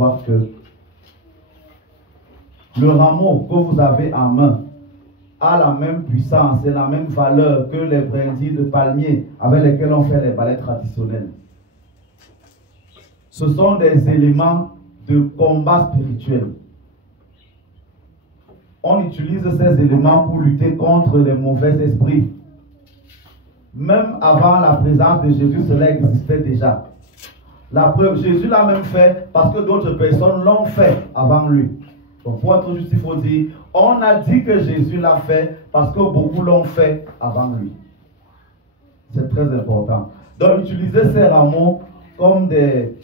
savoir que le rameau que vous avez en main a la même puissance et la même valeur que les brindilles de palmier avec lesquelles on fait les balais traditionnels. Ce sont des éléments de combat spirituel. On utilise ces éléments pour lutter contre les mauvais esprits. Même avant la présence de Jésus, cela existait déjà. La preuve, Jésus l'a même fait parce que d'autres personnes l'ont fait avant lui. Donc pour être juste, il faut dire, on a dit que Jésus l'a fait parce que beaucoup l'ont fait avant lui. C'est très important. Donc utilisez ces rameaux comme des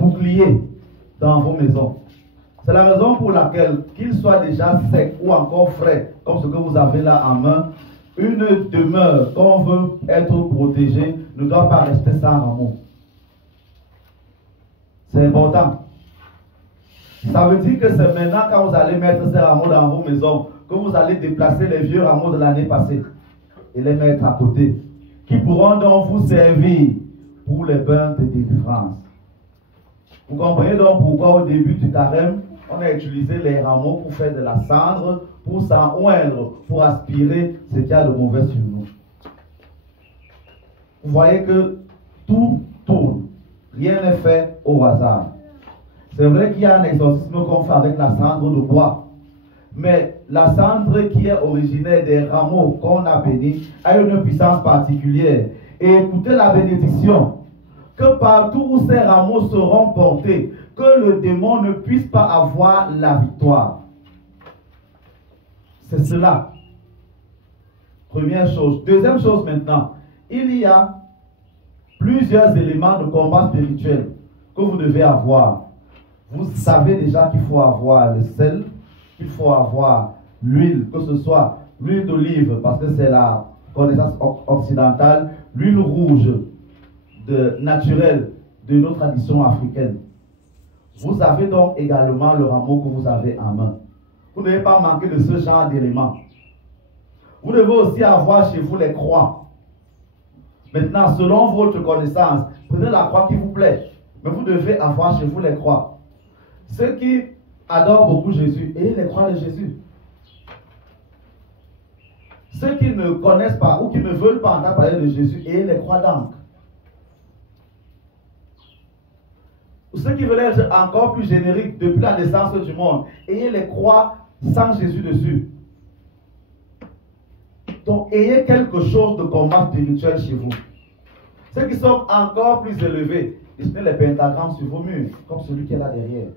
boucliers dans vos maisons. C'est la raison pour laquelle, qu'ils soient déjà secs ou encore frais, comme ce que vous avez là en main, une demeure, quand on veut être protégé, ne doit pas rester sans rameau. C'est important. Ça veut dire que c'est maintenant, quand vous allez mettre ces rameaux dans vos maisons, que vous allez déplacer les vieux rameaux de l'année passée et les mettre à côté, qui pourront donc vous servir pour les bains de délivrance. Vous comprenez donc pourquoi au début du carême, on a utilisé les rameaux pour faire de la cendre, pour s'en oindre, pour aspirer ce qu'il y a de mauvais sur nous. Vous voyez que tout tourne. Rien n'est fait au hasard. C'est vrai qu'il y a un exorcisme qu'on fait avec la cendre de bois. Mais la cendre qui est originaire des rameaux qu'on a bénis a une puissance particulière. Et écoutez la bénédiction. Que partout où ces rameaux seront portés, que le démon ne puisse pas avoir la victoire. C'est cela. Première chose. Deuxième chose maintenant. Il y a plusieurs éléments de combat spirituel que vous devez avoir. Vous savez déjà qu'il faut avoir le sel, qu'il faut avoir l'huile, que ce soit l'huile d'olive, parce que c'est la connaissance occidentale, l'huile rouge naturelle de nos traditions africaines. Vous avez donc également le rameau que vous avez en main. Vous ne devez pas manquer de ce genre d'éléments. Vous devez aussi avoir chez vous les croix. Maintenant, selon votre connaissance, prenez la croix qui vous plaît. Mais vous devez avoir chez vous les croix. Ceux qui adorent beaucoup Jésus, ayez les croix de Jésus. Ceux qui ne connaissent pas ou qui ne veulent pas entendre parler de Jésus, ayez les croix d'encre. Ceux qui veulent être encore plus génériques depuis la naissance du monde, ayez les croix sans Jésus dessus. Donc, ayez quelque chose de combat spirituel chez vous. Ceux qui sont encore plus élevés, dessinez les pentagrammes sur vos murs, comme celui qui est là derrière.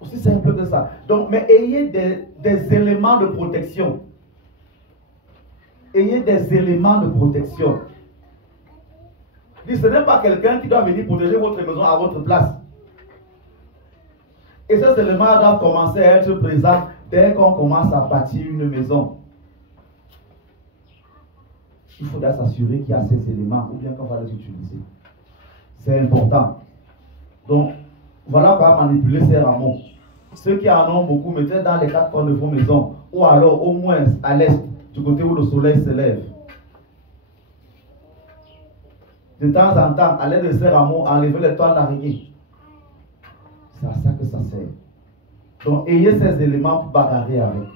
Aussi simple que ça. Donc, mais ayez des éléments de protection. Ayez des éléments de protection. Ce n'est pas quelqu'un qui doit venir protéger votre maison à votre place. Et ces éléments doivent commencer à être présents dès qu'on commence à bâtir une maison. Il faudra s'assurer qu'il y a ces éléments ou bien qu'on va les utiliser. C'est important. Donc, voilà comment manipuler ces rameaux. Ceux qui en ont beaucoup, mettez dans les quatre coins de vos maisons ou alors au moins à l'est, du côté où le soleil se lève. De temps en temps, à l'aide de ces rameaux, enlevez les toiles d'araignée. C'est à ça que ça sert. Donc, ayez ces éléments pour bagarrer avec.